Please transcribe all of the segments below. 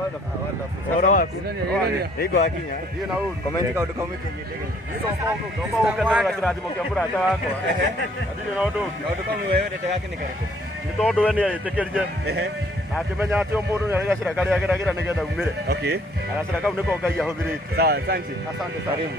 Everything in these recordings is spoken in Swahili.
Ora waku. Ego akinya. Hiyo na uru. Comment ka uduka umikenge ndege. Hizo fogo. Domba ukana gatira thimo kia murata wakwa. Athire na undu. Na uduka wewe ndete gake ni kariko. Ni tondu we ni aitikirie. Na akimenya ati o mundu ni agacira karia ageragira nigetha umire. Okay. Agacira kau niko Ngai ahuthirite. Sawa, asante. Asante sana.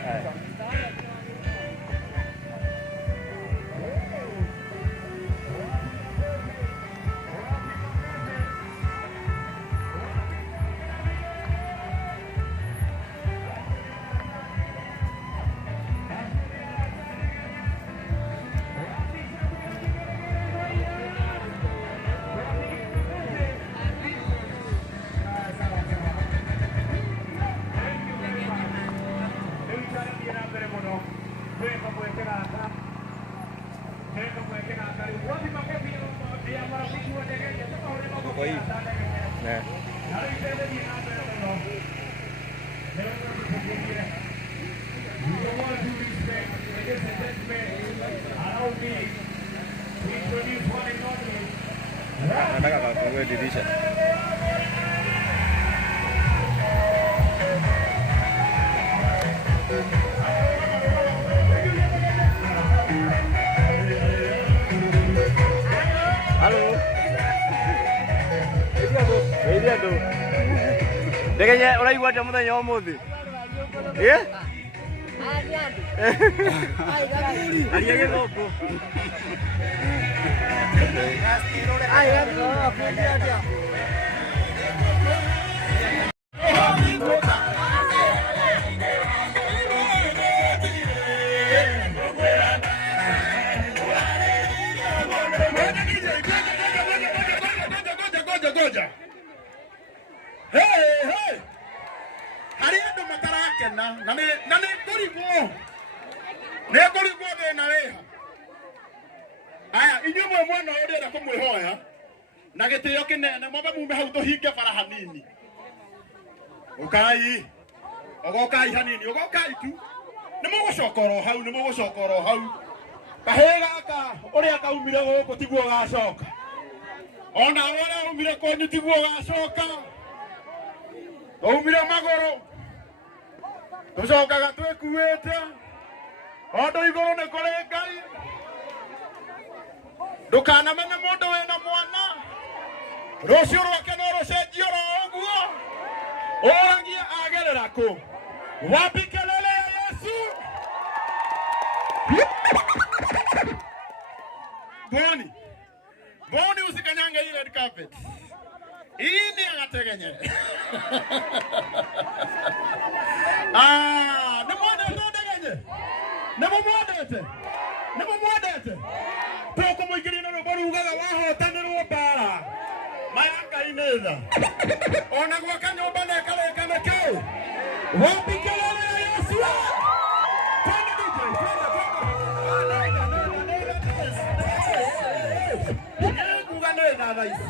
Nataka kafungue dirisha. Halo. Ediado. Ndegenya uraigua ta muthenya wa muthi. Aria githoko. Goja. Hey. Hari andu matarakena na ni kurigwo. Ne kurigwo thina wiha. Aya inyuĩ mwana ũrĩa ũrenda kũmwĩhoya na gĩtĩo kĩnene mwambe mume hau tũhinge bara hanini. Ũgokai hanini, ũgokai tu. Nĩ mũgũcoka oro hau. Kahĩĩ gaka ũrĩa kaumire gũkũ tiguo gacoka. Ona ũrĩa umire kwanyu tiguo gacoka. Umire magũrũ. Tũcokaga twĩkuĩte. Ondũ igũrũ nĩ kũrĩ Ngai. Ndukanamenye mundu wina mwana rucio rwake no rucenjio ro uguo oragia agerera ku wapi kelele ya Yesu Boni usikanyange ile red carpet ini agategenye Nemomwendete Toko mwingirina no barugaga wahotanirwo bara mayanga inetha ona gwaka nyumba na kalekana keu wapi kelele ya Yesu twende DJ kuga netha thaisi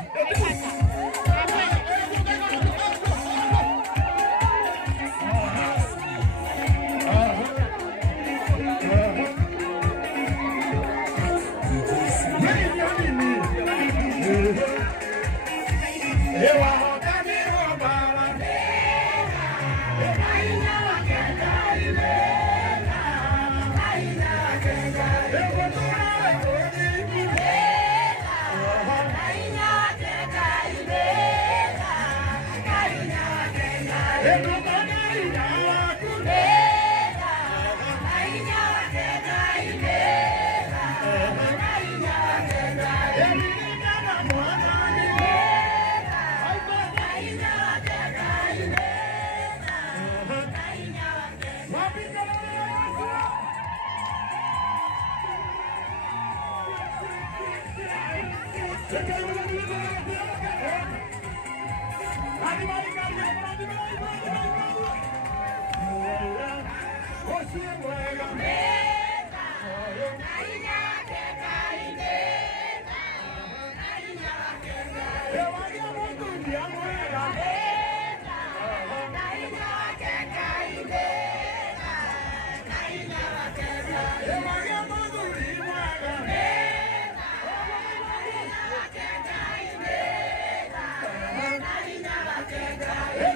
Yeah.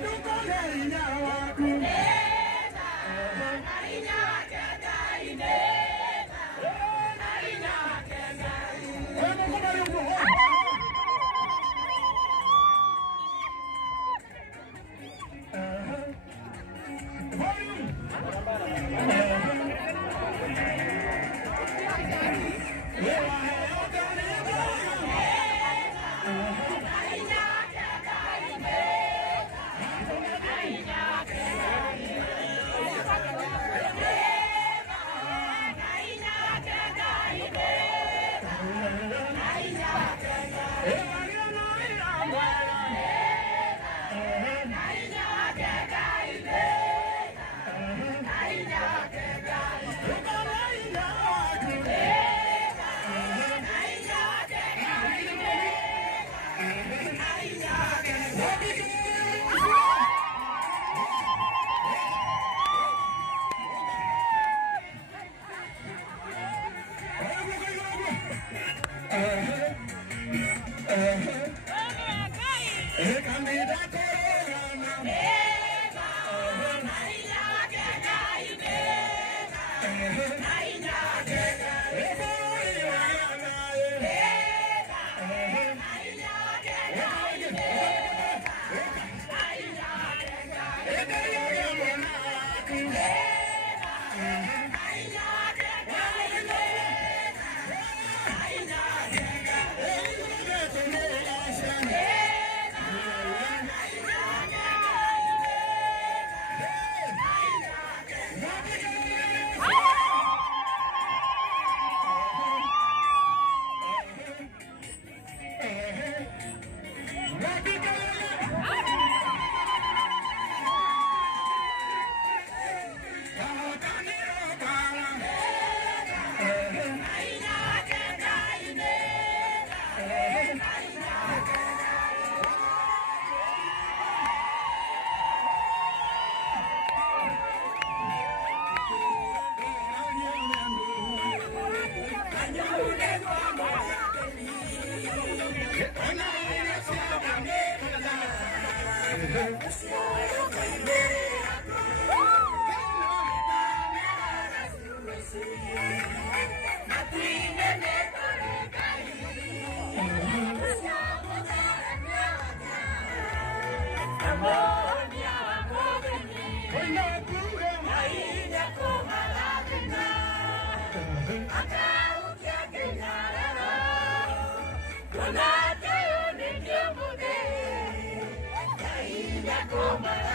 Come on.